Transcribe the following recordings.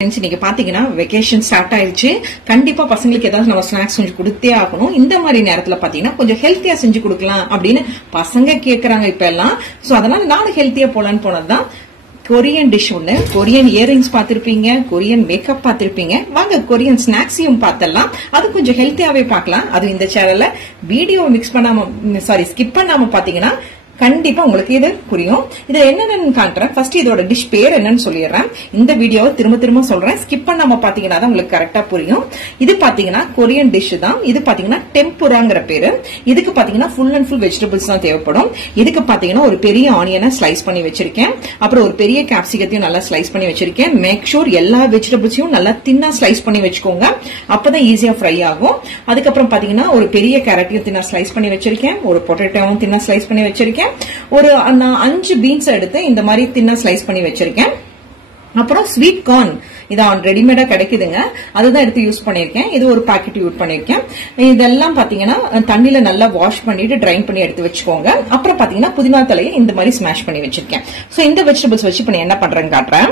நீங்க பாத்தீங்கன்னா vacation start ஆயிடுச்சு. கண்டிப்பா பசங்களுக்கு ஏதாவது நம்ம ஸ்நாக்ஸ் செஞ்சு கொடுத்தே ஆகணும். இந்த மாதிரி நேரத்துல பாத்தீங்கன்னா கொஞ்சம் ஹெல்த்தியா செஞ்சு கொடுக்கலாம் அப்படின்னு பசங்க கேக்குறாங்க இப்ப எல்லாம். சோ அதனால நானும் ஹெல்த்தியா போலான்னு போனதுதான் கொரியன் டிஷ் ஒண்ணு. கொரியன் இயரிங்ஸ் பாத்திருப்பீங்க, கொரியன் மேக்கப் பாத்திருப்பீங்க. வாங்க கொரியன் ஸ்நாக்ஸையும் பார்த்தலாம். அது கொஞ்சம் ஹெல்த்தியாவே பார்க்கலாம். அது இந்த சேனல்ல வீடியோ ஸ்கிப் பண்ணாம பாத்தீங்கன்னா கண்டிப்பா உங்களுக்கு இது புரியும். இதை என்னன்னு காட்டுறேன். ஃபர்ஸ்ட் இதோட டிஷ் பேர் என்னன்னு சொல்லிடுறேன். இந்த வீடியோவை திரும்ப திரும்ப சொல்றேன். ஸ்கிப் பண்ணாம பாத்தீங்கன்னா தான் உங்களுக்கு கரெக்டா புரியும். இது பாத்தீங்கன்னா கொரியன் டிஷ் தான். இது பாத்தீங்கன்னா டெம்புராங்கிற பேரு. இதுக்கு பாத்தீங்கன்னா ஃபுல் அண்ட் ஃபுல் வெஜிடபிள்ஸ் தான் தேவைப்படும். இதுக்கு பாத்தீங்கன்னா ஒரு பெரிய ஆனியனை ஸ்லைஸ் பண்ணி வச்சிருக்கேன். அப்புறம் ஒரு பெரிய கேப்சிகத்தையும் நல்லா ஸ்லைஸ் பண்ணி வச்சிருக்கேன். மேக் ஷூர் எல்லா வெஜிடபிள்ஸையும் நல்லா தின்னா ஸ்லைஸ் பண்ணி வச்சுக்கோங்க. அப்பதான் ஈஸியா ஃப்ரை ஆகும். அதுக்கப்புறம் பாத்தீங்கன்னா ஒரு பெரிய கேரட்டையும் தின்னா ஸ்லைஸ் பண்ணி வச்சிருக்கேன். ஒரு பொட்டேட்டோவும் தின்னா ஸ்லைஸ் பண்ணி வச்சிருக்கேன். ஒரு 5 பீன்ஸ் எடுத்து இந்த மாதிரி தின்னா ஸ்லைஸ் பண்ணி வச்சிருக்கேன். அப்புறம் ஸ்வீட் கார்ன் இது ரெடிமேடா கிடைக்குதுங்க. அதுதான் எடுத்து யூஸ் பண்ணிருக்கேன். இது ஒரு பாக்கெட் யூஸ் பண்ணிருக்கேன். இதெல்லாம் பாத்தீங்கன்னா தண்ணியில நல்லா வாஷ் பண்ணிட்டு ட்ரைன் பண்ணி எடுத்து வச்சுக்கோங்க. அப்புறம் பாத்தீங்கன்னா புதினா தலையை இந்த மாதிரி ஸ்மாஷ் பண்ணி வச்சிருக்கேன். சோ இந்த வெஜிடபிள்ஸ் வச்சு இப்ப என்ன பண்றேன்னு காட்டுறேன்.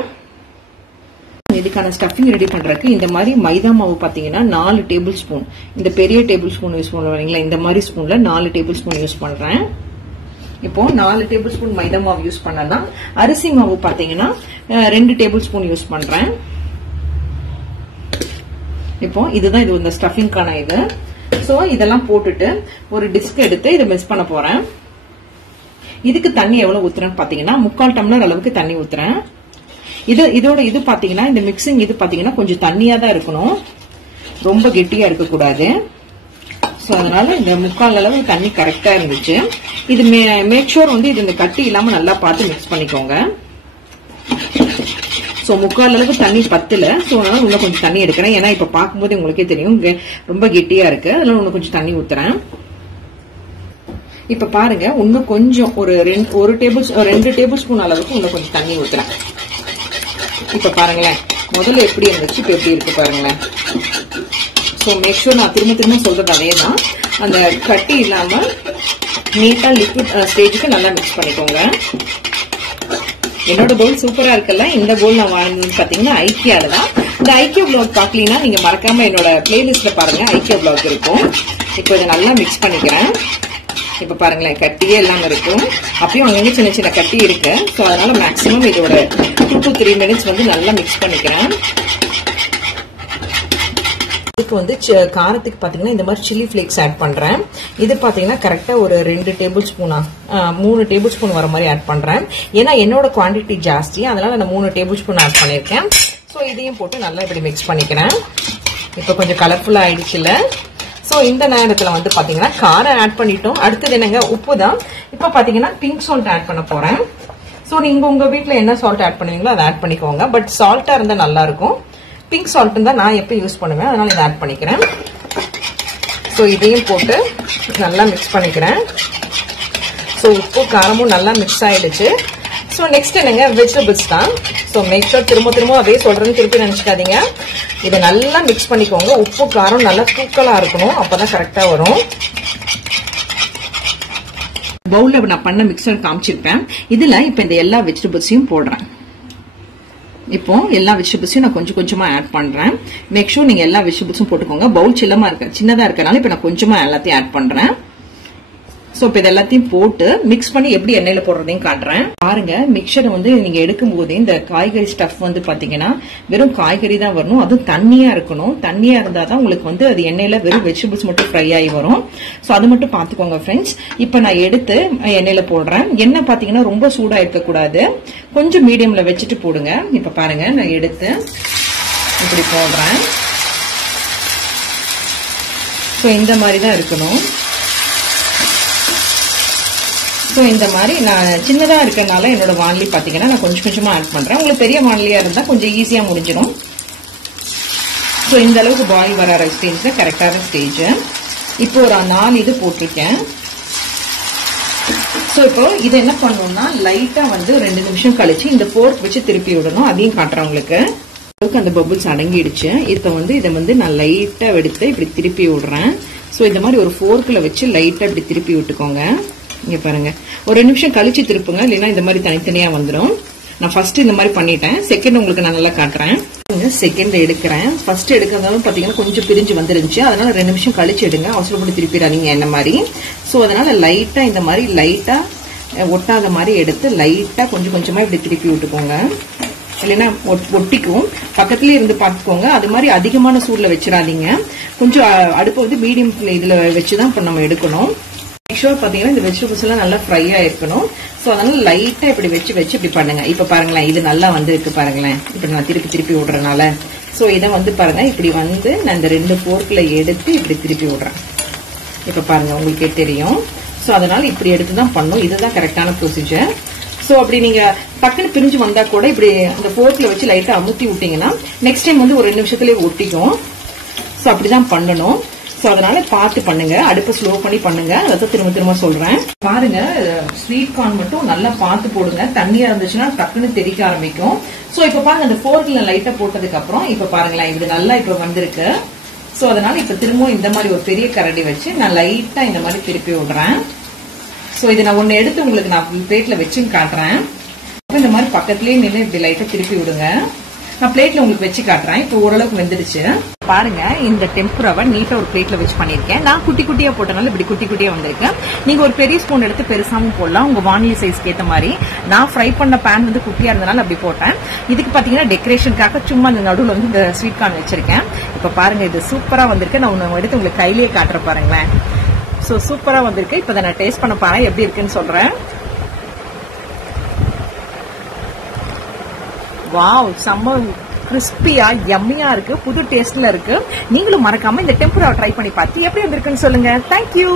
இதுக்கான ஸ்டஃபிங் ரெடி பண்றதுக்கு இந்த மாதிரி மைதா மாவு பாத்தீங்கன்னா 4 டேபிள் ஸ்பூன், இந்த பெரிய டேபிள் ஸ்பூன் யூஸ் பண்ணுவீங்களா, இந்த மாதிரி ஸ்பூன்ல 4 டேபிள் ஸ்பூன் யூஸ் பண்றேன். இப்போ 4 டேபிள் ஸ்பூன் மைதா மாவு யூஸ் பண்ணலாம். அரிசி மாவு பாத்தீங்கன்னா 2 டேபிள் ஸ்பூன் யூஸ் பண்றேன். இப்போ இதுதான் இது இந்த ஸ்டஃபிங்கான இது. சோ இதெல்லாம் போட்டுட்டு ஒரு டிஸ்க் எடுத்து இதை மிக்ஸ் பண்ண போறேன். இதுக்கு தண்ணி எவ்வளவு ஊத்துறேன்னு பாத்தீங்கன்னா 3/4 டம்ளர் அளவுக்கு தண்ணி ஊத்துறேன். இதோட இது பாத்தீங்கன்னா இந்த மிக்சிங் இது பாத்தீங்கன்னா கொஞ்சம் தண்ணியா தான் இருக்கணும், ரொம்ப கெட்டியா இருக்கக்கூடாது. சோ அதனால இந்த 3/4 அளவு தண்ணி கரெக்டா இருந்துச்சு. இது மேக் ஷூர் வந்து இது இந்த கட்டி இல்லாம நல்லா பார்த்து மிக்ஸ் பண்ணிக்கோங்க. சோ 3/4 அளவு தண்ணி பத்தல. சோ அதனால இன்னும் கொஞ்சம் தண்ணி எடுக்கிறேன். ஏன்னா இப்ப பார்க்கும்போது உங்களுக்கே தெரியும் ரொம்ப கெட்டியா இருக்கு. அதனால இன்னும் கொஞ்சம் தண்ணி ஊத்துறேன். இப்ப பாருங்க இன்னும் கொஞ்சம் ஒரு 2 டேபிள் ஸ்பூன் அளவுக்கு இன்னும் கொஞ்சம் தண்ணி ஊத்துறேன். இப்ப பாருங்களேன் முதல்ல எப்படி இருந்துச்சு, இப்ப எப்படி இருக்கு பாருங்களேன். சோ மேக் ஷூர் நான் திரும்ப திரும்ப சொல்றது அதேதான். அந்த கட்டி இல்லாம நீட்டா லிக்விட் ஸ்டேஜுக்கு நல்லா மிக்ஸ் பண்ணிக்கோங்க. என்னோட பவுல் சூப்பரா இருக்குல்ல. இந்த பவுல் நான் வாங்கினது பாத்தீங்கன்னா ஐக்கியால தான். இந்த ஐக்கியா வ்ளாக் பாக்கலீங்கன்னா நீங்க மறக்காம என்னோட பிளேலிஸ்ட்ல பாருங்க, ஐக்கியா வ்ளாக் இருக்கும். இப்போ இதை நல்லா மிக்ஸ் பண்ணிக்கிறேன். இப்ப பாருங்களேன் கட்டியே எல்லாம் இருக்கும். அப்பயும் அங்கங்க சின்ன சின்ன கட்டி இருக்கு. சோ அதனால மேக்சிமம் இதோட 2 to 3 மினிட்ஸ் வந்து நல்லா மிக்ஸ் பண்ணிக்கிறேன். இதுக்கு வந்து காரத்துக்கு பாத்தீங்கன்னா இந்த மாதிரி சில்லி பிளேக்ஸ் ஆட் பண்றேன். இது பாத்தீங்கன்னா கரெக்டா ஒரு 2 டேபிள் ஸ்பூனா 3 டேபிள் ஸ்பூன் வர மாதிரி ஆட் பண்றேன். ஏன்னா என்னோட குவான்டிட்டி ஜாஸ்தி, அதனால நான் 3 டேபிள் ஸ்பூன் ஆட் பண்ணிருக்கேன். சோ இதையும் போட்டு நல்லா இப்படி மிக்ஸ் பண்ணிக்கிறேன். இப்ப கொஞ்சம் கலர்ஃபுல்லா ஆயிடுச்சுல. சோ இந்த நேரத்துல வந்து பாத்தீங்கன்னா காரம் ஆட் பண்ணிட்டோம். அடுத்தது என்னங்க, உப்பு தான். இப்ப பாத்தீங்கன்னா பிங்க் சால்ட் ஆட் பண்ண போறேன். சோ நீங்க உங்க வீட்டுல என்ன சால்ட் ஆட் பண்ணுவீங்களோ அதை ஆட் பண்ணிக்கோங்க. பட் சால்ட்டா இருந்தா நல்லா இருக்கும். பிங்க் சால்ட் தான் நான் எப்ப யூஸ் பண்ணுவேன், அதனால இதை ஆட் பண்ணிக்கிறேன். சோ இதையும் போட்டு நல்லா மிக்ஸ் பண்ணிக்கிறேன். சோ உப்பு காரமும் நல்லா மிக்ஸ் ஆயிடுச்சு. சோ நெக்ஸ்ட் என்னங்க, வெஜிடபிள்ஸ் தான். சோ மேக் ஷூர் திரும்ப திரும்ப அதே சொல்றேன்னு திருப்பி நினைச்சுக்காதீங்க. இதை நல்லா மிக்ஸ் பண்ணிக்கோங்க. உப்பு காரம் நல்லா தூக்கலா இருக்கணும், அப்பதான் கரெக்டா வரும். பவுல்ல நான் பண்ண மிக்சர் காமிச்சிருப்பேன். இதுல இப்ப இந்த எல்லா வெஜிடபிள்ஸையும் போடுறேன். இப்போ எல்லா வெஜிடபிள்ஸையும் நான் கொஞ்சம் கொஞ்சமா ஆட் பண்றேன். மேக் ஷூர் நீங்க எல்லா வெஜிடபிள்ஸும் போட்டுக்கோங்க. பவுல் சின்னதா இருக்கனால இப்ப நான் கொஞ்சமா எல்லாத்தையும் ஆட் பண்றேன். சோ இப்ப இது எல்லாத்தையும் போட்டு மிக்ஸ் பண்ணி எப்படி எண்ணெயில போடுறதையும் காட்டுறேன். பாருங்க மிக்சரை வந்து நீங்க எடுக்கும் போதே இந்த காய்கறி ஸ்டஃப் வந்து பாத்தீங்கன்னா வெறும் காய்கறி தான் வரணும். அதுவும் தண்ணியா இருக்கணும். தண்ணியா இருந்தாதான் உங்களுக்கு வந்து அது எண்ணெயில வெறும் வெஜிடபிள்ஸ் மட்டும் ஃப்ரை ஆகி வரும். சோ அது மட்டும் பாத்துக்கோங்க ஃப்ரெண்ட்ஸ். இப்ப நான் எடுத்து எண்ணெயில போடுறேன். எண்ணெய் பாத்தீங்கன்னா ரொம்ப சூடா இருக்க கூடாது, கொஞ்சம் மீடியம்ல வச்சுட்டு போடுங்க. இப்ப பாருங்க நான் எடுத்து இப்படி போடுறேன். சோ இந்த மாதிரிதான் இருக்கணும். சோ இந்த மாதிரி நான் சின்னதா இருக்கனால என்னோட வானலி பாத்தீங்கன்னா நான் கொஞ்சம் கொஞ்சமா ஆட் பண்றேன். உங்களுக்கு பெரிய வானலியா இருந்தா கொஞ்சம் ஈஸியா முடிஞ்சிடும். சோ இந்த அளவுக்கு பாயில் வர ஸ்டேஜ் தான் கரெக்டான ஸ்டேஜ். இப்போ ஒரு 4 இது போட்டிருக்கேன். சோ இப்போ இது என்ன பண்ணணும்னா லைட்டா வந்து 2 நிமிஷம் கழிச்சு இந்த ஃபோர்க் வச்சு திருப்பி விடணும். அதையும் காட்டுறேன் உங்களுக்கு. அந்த பபிள்ஸ் அடங்கிடுச்சு. இதை வந்து நான் லைட்டா எடுத்து இப்படி திருப்பி விடுறேன். சோ இந்த மாதிரி ஒரு ஃபோர்க்ல வச்சு லைட்டா இப்படி திருப்பி விட்டுக்கோங்க. இங்க பாருங்க ஒரு 2 நிமிஷம் கழிச்சு திருப்புங்க, இல்லைன்னா இந்த மாதிரி தனித்தனியா வந்துடும். நான் ஃபர்ஸ்ட் இந்த மாதிரி பண்ணிட்டேன். செகண்ட் உங்களுக்கு நான் நல்லா காட்டுறேன். செகண்ட் எடுக்கிறேன். ஃபர்ஸ்ட் எடுக்கிறதாலும் பாத்தீங்கன்னா கொஞ்சம் பிரிஞ்சு வந்துருந்துச்சு, அதனால 2 நிமிஷம் கழிச்சு எடுங்க, அவசரப்பட்டு திருப்பிடாதீங்க என்ன மாதிரி. சோ அதனால லைட்டா இந்த மாதிரி லைட்டா ஒட்டாத மாதிரி எடுத்து லைட்டா கொஞ்சம் கொஞ்சமா இப்படி திருப்பி விட்டுக்கோங்க, இல்லைன்னா ஒட்டிக்கும். பக்கத்துலயே இருந்து பார்த்துக்கோங்க. அது மாதிரி அதிகமான சூடுல வச்சிடாதீங்க, கொஞ்சம் அடுப்பை வந்து மீடியம் இதுல வச்சுதான் இப்ப நம்ம எடுக்கணும். நெக்ஸ்ட் பாத்தீங்கன்னா இந்த வெஜிடபிள்ஸ் எல்லாம் நல்லா ஃப்ரை ஆயிருக்கணும். சோ அதனால லைட்டா இப்படி வச்சு இப்படி பண்ணுங்க. இப்ப பாருங்களேன், இது நல்லா வந்துருக்கு பாருங்களேன், இப்படி நான் திருப்பி விடுறதுனால. சோ இதை வந்து பாருங்க, இப்படி வந்து நான் இந்த 2 போர்க்ல எடுத்து இப்படி திருப்பி விடுறேன். இப்ப பாருங்க உங்களுக்கே தெரியும். சோ அதனால இப்படி எடுத்துதான் பண்ணும், இதுதான் கரெக்டான ப்ரொசீஜர். சோ அப்படி நீங்க டக்குன்னு பிரிஞ்சு வந்தா கூட இப்படி அந்த போர்க்ல வச்சு லைட்டா அமுத்தி விட்டீங்கன்னா நெக்ஸ்ட் டைம் வந்து ஒரு 2 நிமிஷத்துலயே ஒட்டிக்கும். சோ அப்படிதான் பண்ணணும். சோ அதனால பார்த்து பண்ணுங்க, அடுப்பை ஸ்லோ பண்ணி பண்ணுங்க. அதான் திரும்ப சொல்றேன். பாருங்க, ஸ்வீட் கார்ன் மட்டும் நல்லா பார்த்து போடுங்க, தண்ணியா இருந்துச்சுன்னா டக்குன்னு தெறிக்க ஆரம்பிக்கும். சோ இப்ப பாருங்க, அந்த போர்க்ல லைட்டா போட்டதுக்கு அப்புறம் இப்ப பாருங்களேன், இது நல்லா இப்ப வந்திருக்கு. சோ அதனால இப்ப திரும்பவும் இந்த மாதிரி ஒரு பெரிய கரண்டி வச்சு நான் லைட்டா இந்த மாதிரி திருப்பி விடுறேன். சோ இது நான் ஒன்னு எடுத்து உங்களுக்கு நான் பிளேட்ல வச்சு காட்டுறேன். இந்த மாதிரி பக்கத்துலயே நின்று இப்படி லைட்டா திருப்பி விடுங்க. நான் பிளேட்ல உங்களுக்கு வச்சு காட்டுறேன். இப்போ ஓரளவுக்கு வெந்துடுச்சு பாருங்க. இந்த டெம்பராவை நீட்டா ஒரு பிளேட்ல வச்சு பண்ணிருக்கேன். நான் குட்டி குட்டியா போட்டனால இப்படி குட்டி குட்டியா வந்திருக்கேன். நீங்க ஒரு பெரிய ஸ்பூன் எடுத்து பெருசாவும் போடலாம், உங்க வானிலை சைஸ்க்கு ஏத்த மாதிரி. நான் ஃப்ரை பண்ண பேன் வந்து குட்டியா இருந்தனால அப்படி போட்டேன். இதுக்கு பாத்தீங்கன்னா டெக்கரேஷனுக்காக சும்மா இந்த நடுவில் வந்து இந்த ஸ்வீட் கார்ன் வச்சிருக்கேன். இப்ப பாருங்க, இது சூப்பரா வந்திருக்கு. நான் ஒன்னு எடுத்து உங்களுக்கு கையிலேயே காட்டுற பாருங்களேன். சோ சூப்பரா வந்திருக்கு. இப்ப நான் டேஸ்ட் பண்ண பாருங்க எப்படி இருக்குன்னு சொல்றேன். வாவ், செம்ம கிறிஸ்பியா யம்மியா இருக்கு, புது டேஸ்ட்ல இருக்கு. நீங்களும் மறக்காம இந்த டெம்பராவை ட்ரை பண்ணி பார்த்து எப்படி வந்திருக்குன்னு சொல்லுங்க. தேங்க்யூ.